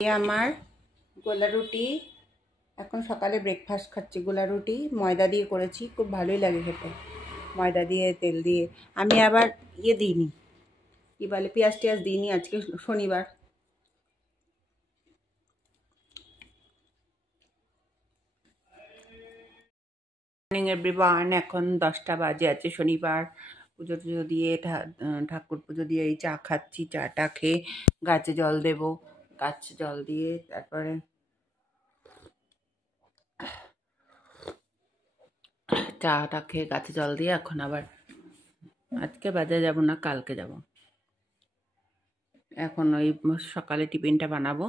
আমার গোলা রুটি এখন সকালে ব্রেকফাস্ট খাচ্ছি। গোলা রুটি ময়দা দিয়ে করেছি, খুব ভালোই লাগে খেতে, ময়দা দিয়ে তেল দিয়ে। আমি আবার দিইনি, কী বলে, পেঁয়াজ টিয়াজ দিইনি, আজকে শনিবার। মর্নিং এভরিওয়ান, এখন 10টা বাজে আছে, শনিবার। পুজো টুজো দিয়ে ঠাকুর পুজো দিয়ে এই চা খাচ্ছি। চাটা খেয়ে গাছে জল দেবো, গাছে জল দিয়ে তারপরে চাটা খেয়ে গাছে জল দিয়ে এখন আবার আজকে বাজারে যাব না, কালকে যাব। এখন ওই সকালে টিফিনটা বানাবো।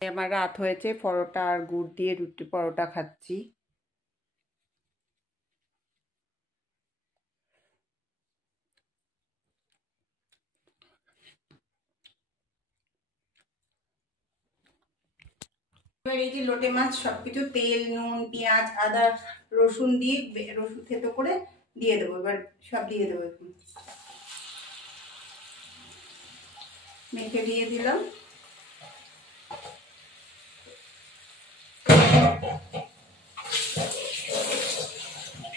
আমার রাত হয়েছে, পরোটা আর গুড় দিয়ে রুটি পরোটা খাচ্ছি। এবার এই যে লোটে মাছ সবকিছু তেল, নুন, পেঁয়াজ, আদা, রসুন দিয়ে রসুন থেতো করে দিয়ে দেবো। এবার সব দিয়ে দেবো, এখন মেখে দিয়ে দিলাম।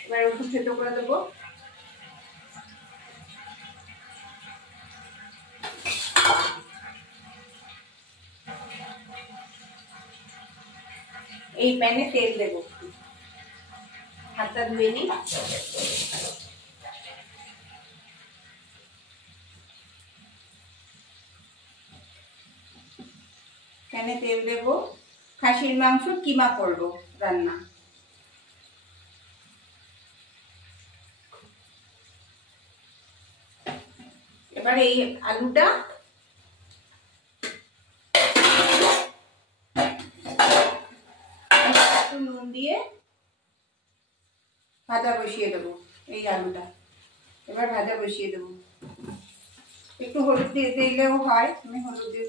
এবার রসুন থেতো করে দেবো। এই প্যানে তেল দেবো, হাতটা ধুয়ে নিই। প্যানে তেল দেবো, খাসির মাংস কিমা করবো রান্না। এবার এই আলুটা একটু নুন দিয়ে ভাজা বসিয়ে দেবো। এই আলুটা এবার ভাজা বসিয়ে দেবো। একটু হলুদ দিয়ে দিলেও হয়, আমি হলুদ দিয়ে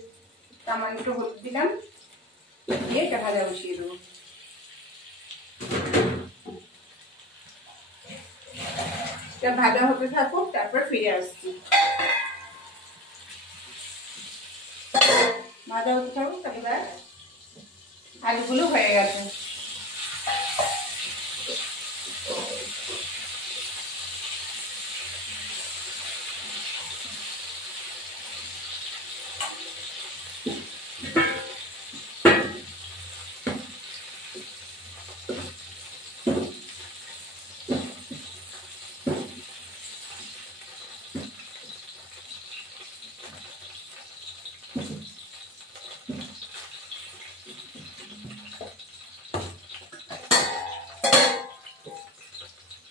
সামান্য একটু হলুদ দিলাম, দিয়ে এটা ভাজা বসিয়ে দেবো। এটা ভাজা হতে থাকুক, তারপর ফিরে আসছি। ভাজা হতে থাকুক, তারপর আলুগুলো হয়ে গেছে।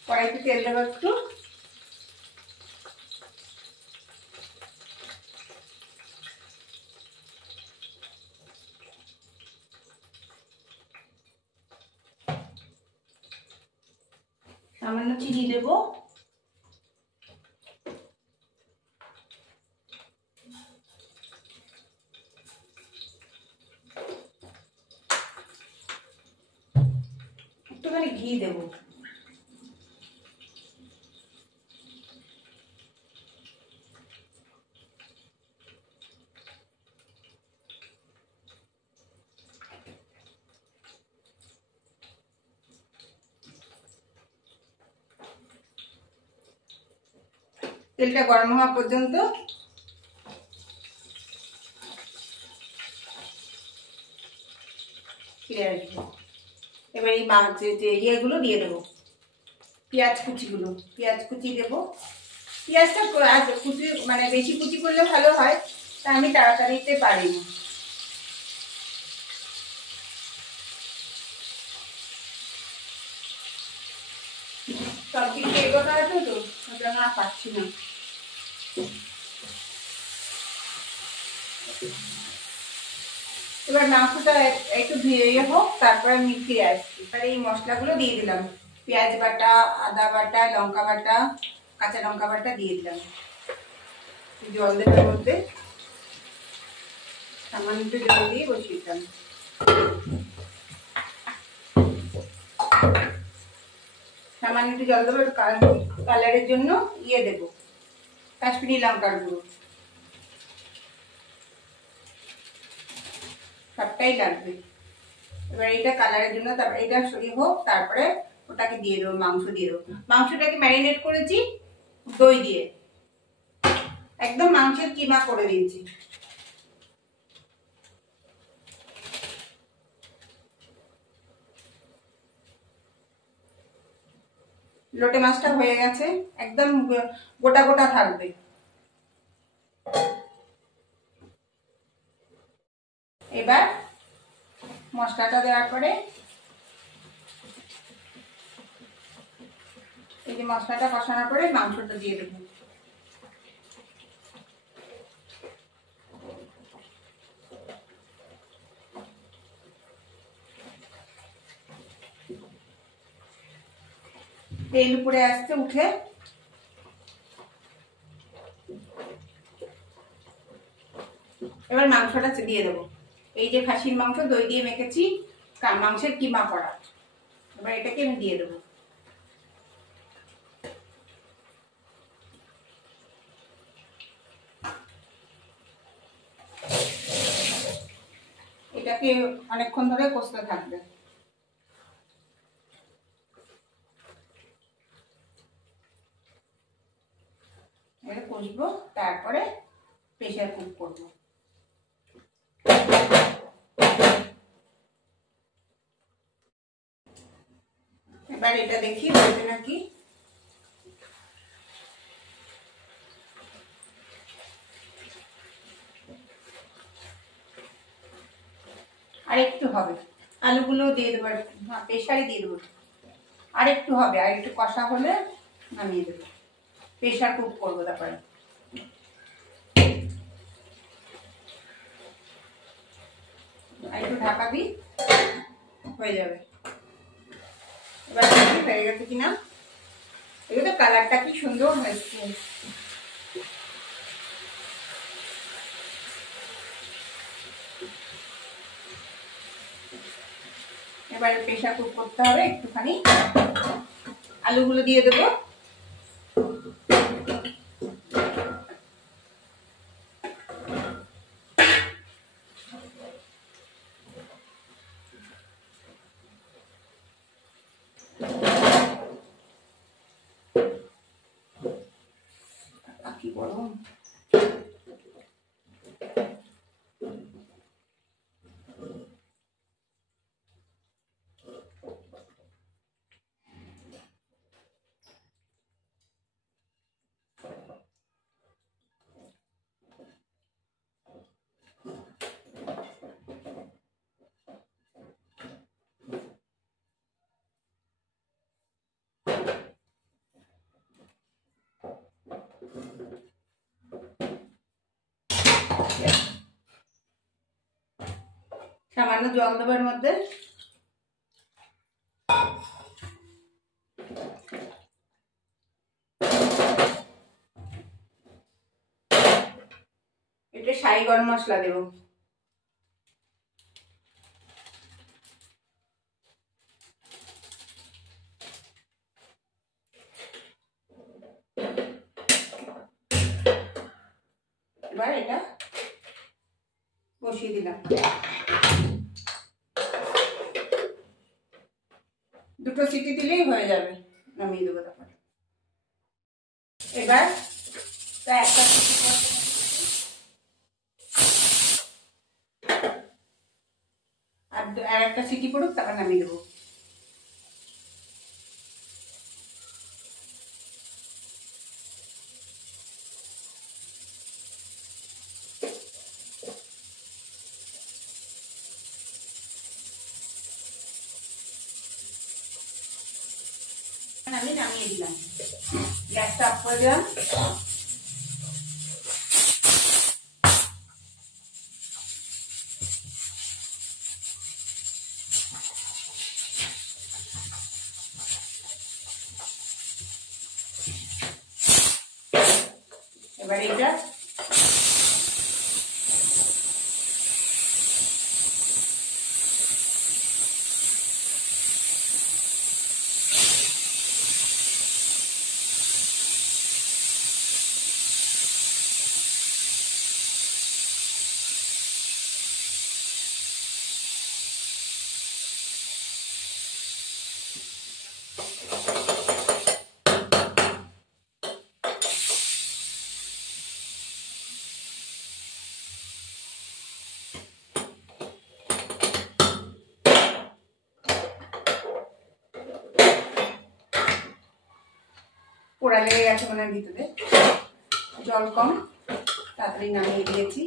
কড়াইতে তেল দেবো একটু। সামান্য চিনি দেবো। একটুখানি ঘি দেবো। তেলটা গরম হওয়া পর্যন্ত ফিরে আসবো। এবার এই মাছের যে ইয়েগুলো দিয়ে দেবো, পেঁয়াজ কুচিগুলো, পেঁয়াজ কুচি দেবো। পেঁয়াজটা কুচি মানে বেশি কুচি করলে ভালো হয়, তা আমি তাড়াতাড়িতে পারি না। সব কিছু এগোতে আছে তো, ওই জন্য আর পাচ্ছি না। এবার মাংসটা একটু ধুয়ে হোক, তারপর আমি ফিরে আসছি। এবার এই মশলাগুলো দিয়ে দিলাম, পেঁয়াজ বাটা, আদা বাটা, লঙ্কা বাটা, কাঁচা লঙ্কা বাটা দিয়ে দিলাম। জল দেওয়ার মধ্যে সামান্য একটু জল দিয়ে বসিয়ে দিলাম। সামান্য একটু জল দেবো, কালারের জন্য দেবো, কাশ্মীরি লঙ্কার গুঁড়ো সবটাই লাগবে। এবার এটা কালারের জন্য, তারপরে এটা সরিয়ে হোক, তারপরে ওটাকে দিয়ে দেবো, মাংস দিয়ে দেবো। মাংসটাকে ম্যারিনেট করেছি দই দিয়ে, একদম মাংসের কিমা করে দিয়েছি। লোটে মাছটা হয়ে গেছে, একদম গোটা গোটা থাকবে। এবার মশলাটা দেওয়ার পরে এই যে মশলাটা কষানোর পরে মাংসটা দিয়ে দেবো। তেল উপরে আসতে উঠে এবার মাংসটা দিয়ে দেবো। এই যে খাসির মাংস দই দিয়ে মেখেছি, মাংসের কিমা করা, এবার এটাকে আমি দিয়ে দেবো। এটাকে অনেকক্ষণ ধরে কষতে থাকবে। এবার কষবো, তারপরে প্রেসার কুক করবো। এবার এটা দেখি হয়েছে নাকি। আর একটু হবে, আলুগুলো দিয়ে দেবো, হ্যাঁ প্রেসারে দিয়ে দেবো। আর একটু হবে, আর একটু কষা হলে নামিয়ে দেবো, প্রেসার কুক করবো। তারপরে আর একটু ঢাকা দিই, হয়ে যাবে। এবার হয়ে গেছে কিনা, এগুলো তো কালারটা কি সুন্দর হয়েছে। এবার প্রেসার কুক করতে হবে একটুখানি, আলুগুলো দিয়ে দেবো। কি গরম, সামান্য জল দেবো এর মধ্যে। এটা শাহি গরম মশলা দেবো। এবার এটা বসিয়ে দিলাম, দুটো সিটি দিলেই হয়ে যাবে, নামিয়ে দেবো। তারপর এবার একটা আর একটা সিটি পড়ুক, তারপর নামিয়ে দেবো। আমি নামিয়ে দিলাম, গ্যাসটা অফ করে দিলাম। এবার এটা পোড়া লেগে গেছে মনে হয় ভিতরে, জল কম, তাড়াতাড়ি নামিয়ে দিয়েছি।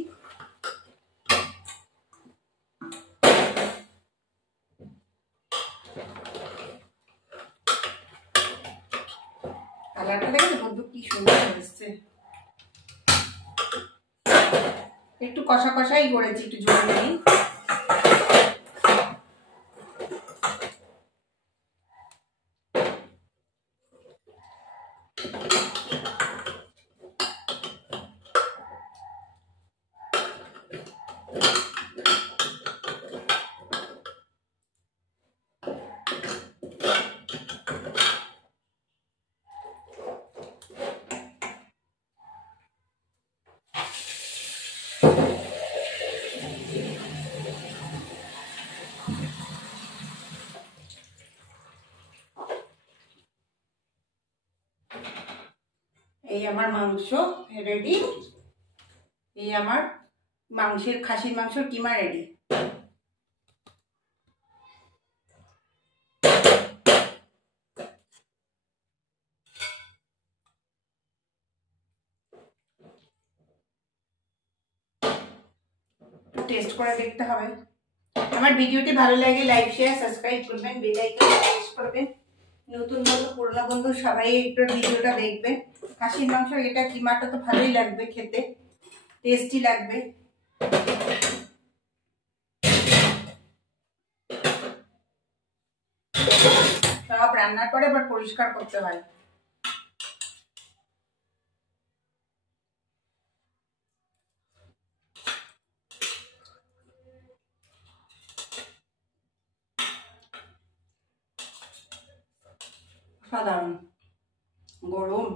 কালারটা দেখে বন্ধু কি সুন্দর হয়েছে। একটু কষা কষাই করেছি, একটু জল নেই। এই আমার মাংস রেডি, এই আমার মাংসের খাসির মাংসের কিমা রেডি। টেস্ট করে দেখতে হবে। আমার ভিডিওটি ভালো লাগে লাইক শেয়ার সাবস্ক্রাইব করবেন, বেল আইকন প্রেস করবেন। নতুন বন্ধু পুরনো বন্ধু সবাই একটু ভিডিওটা দেখবেন। খাসির মাংস এটা কিমাটা তো ভালোই লাগবে খেতে, টেস্টি লাগবে। সব রান্নার পরে আবার পরিষ্কার করতে হয়। সাধারণ গরম।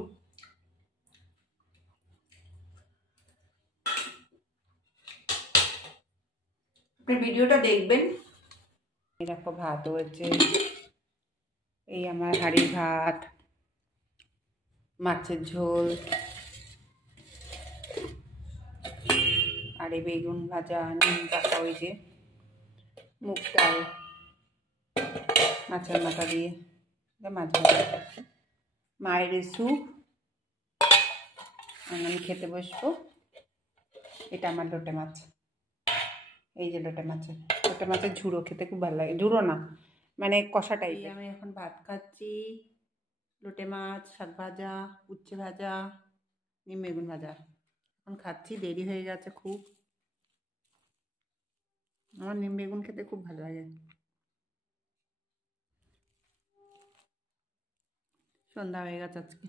আপনি ভিডিওটা দেখবেন। দেখো ভাত হয়েছে, এই আমার হাঁড়ির ভাত, মাছের ঝোল, আর এই বেগুন ভাজা, নিম পাতা, ওই যে মুগ ডাল মাছের মাথা দিয়ে, মাছ ভাজা, মায়ের স্যুপ। আমি খেতে বসবো। এটা আমার লোটে মাছ, এই যে লোটে মাছের ঝুড়ো খেতে খুব ভালো লাগে। ঝুড়ো না, মানে কষা টাইপের। আমি এখন ভাত খাচ্ছি, লোটে মাছ, শাক ভাজা, উচ্ছে ভাজা, নিম বেগুন ভাজা এখন খাচ্ছি। দেরি হয়ে গেছে খুব, আমার নিম বেগুন খেতে খুব ভালো লাগে। সন্ধ্যা হয়ে গেছে আজকে।